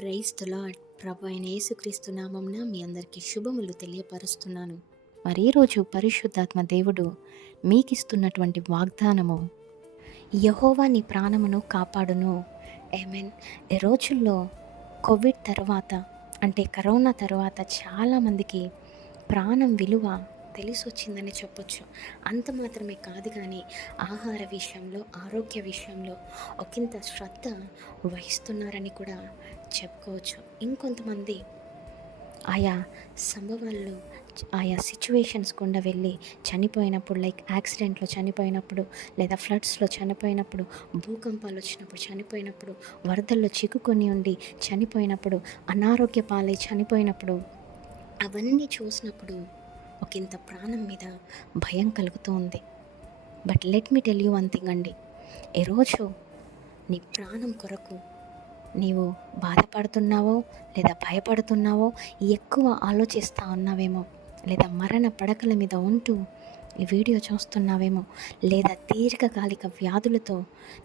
Praise the lord. ప్రభు అయిన యేసుక్రీస్తు నామమున మీ అందరికీ శుభములు తెలియపరుస్తున్నాను. మరి ఈరోజు పరిశుద్ధాత్మ దేవుడు మీకిస్తున్నటువంటి వాగ్దానము, యెహోవా నీ ప్రాణమును కాపాడును. ఆమేన్. ఈ రోజుల్లో కోవిడ్ తర్వాత అంటే కరోనా తర్వాత చాలామందికి ప్రాణం విలువ తెలిసొచ్చిందని చెప్పొచ్చు. అంత మాత్రమే కాదు కానీ ఆహార విషయంలో, ఆరోగ్య విషయంలో ఒకంత శ్రద్ధ వహిస్తున్నారని కూడా చెప్పుకోవచ్చు. ఇంకొంతమంది ఆయా సంభవాల్లో, ఆయా సిచ్యువేషన్స్ గుండా వెళ్ళి చనిపోయినప్పుడు, లైక్ యాక్సిడెంట్లో చనిపోయినప్పుడు, లేదా ఫ్లడ్స్లో చనిపోయినప్పుడు, భూకంపాలు వచ్చినప్పుడు చనిపోయినప్పుడు, వరదల్లో చిక్కుకొని ఉండి చనిపోయినప్పుడు, అనారోగ్య పాలై చనిపోయినప్పుడు, అవన్నీ చూసినప్పుడు ఒకంత ప్రాణం మీద భయం కలుగుతూ ఉంది. But let me tell you one thing అండి. ఈరోజు నీ ప్రాణం కొరకు నీవు బాధపడుతున్నావో, లేదా భయపడుతున్నావో, ఎక్కువ ఆలోచిస్తూ ఉన్నావేమో, లేదా మరణ పడకల మీద ఉంటూ ఈ వీడియో చూస్తున్నావేమో, లేదా దీర్ఘకాలిక వ్యాధులతో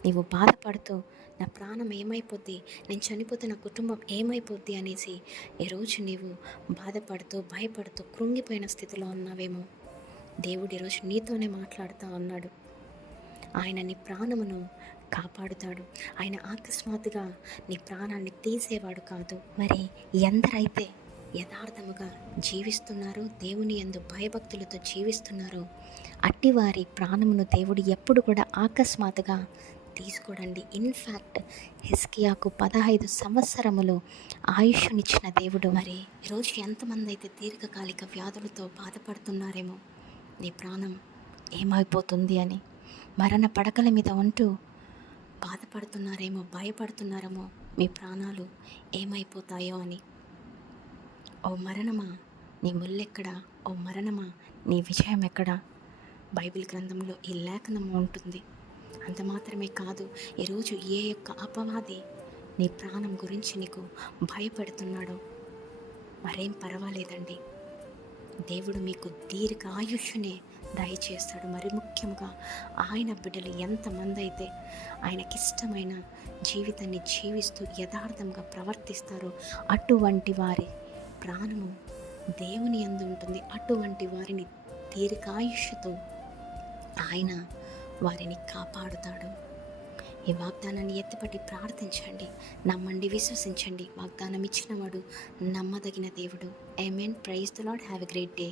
నీవు బాధపడుతూ నా ప్రాణం ఏమైపోద్ది, నేను చనిపోతే నా కుటుంబం ఏమైపోద్ది అనేసి ఈరోజు నీవు బాధపడుతూ, భయపడుతూ, కృంగిపోయిన స్థితిలో ఉన్నావేమో. దేవుడు ఈరోజు నీతోనే మాట్లాడుతూ ఉన్నాడు. ఆయన నీ ప్రాణమును కాపాడుతాడు. ఆయన అకస్మాత్తుగా నీ ప్రాణాన్ని తీసేవాడు కాదు. మరి ఎందరైతే యథార్థముగా జీవిస్తున్నారో, దేవుని యందు భయభక్తులతో జీవిస్తున్నారో, అట్టి వారి ప్రాణమును దేవుడు ఎప్పుడు కూడా అకస్మాత్తుగా తీసుకోడండి. ఇన్ఫ్యాక్ట్ హిజ్కియాకు 15 సంవత్సరములు ఆయుష్నిచ్చిన దేవుడు. మరి ఈరోజు ఎంతమంది అయితే దీర్ఘకాలిక వ్యాధులతో బాధపడుతున్నారేమో, నీ ప్రాణం ఏమైపోతుంది అని మరణ పడకల మీద ఉంటూ బాధపడుతున్నారేమో, భయపడుతున్నారేమో, మీ ప్రాణాలు ఏమైపోతాయో అని. ఓ మరణమా నీ ముల్లెక్కడా, ఓ మరణమా నీ విజయం ఎక్కడా? బైబిల్ గ్రంథంలో ఈ లేఖనం ఉంటుంది. అంత మాత్రమే కాదు, ఈరోజు ఏ యొక్క అపవాది నీ ప్రాణం గురించి నీకు భయపెడుతున్నాడో మరేం పర్వాలేదండి. దేవుడు మీకు దీర్ఘ ఆయుష్నే దయచేస్తాడు. మరి ముఖ్యంగా ఆయన బిడ్డలు ఎంతమంది అయితే ఆయనకిష్టమైన జీవితాన్ని జీవిస్తూ యథార్థంగా ప్రవర్తిస్తారో అటువంటి వారి ప్రాణము దేవుని యందు ఉంటుంది. అటువంటి వారిని దీర్ఘాయుష్తో ఆయన వారిని కాపాడుతాడు. ఈ వాగ్దానాన్ని ఎత్తిపట్టి ప్రార్థించండి, నమ్మండి, విశ్వసించండి. వాగ్దానం ఇచ్చినవాడు నమ్మదగిన దేవుడు. ఆమేన్. Praise the Lord. Have a great day.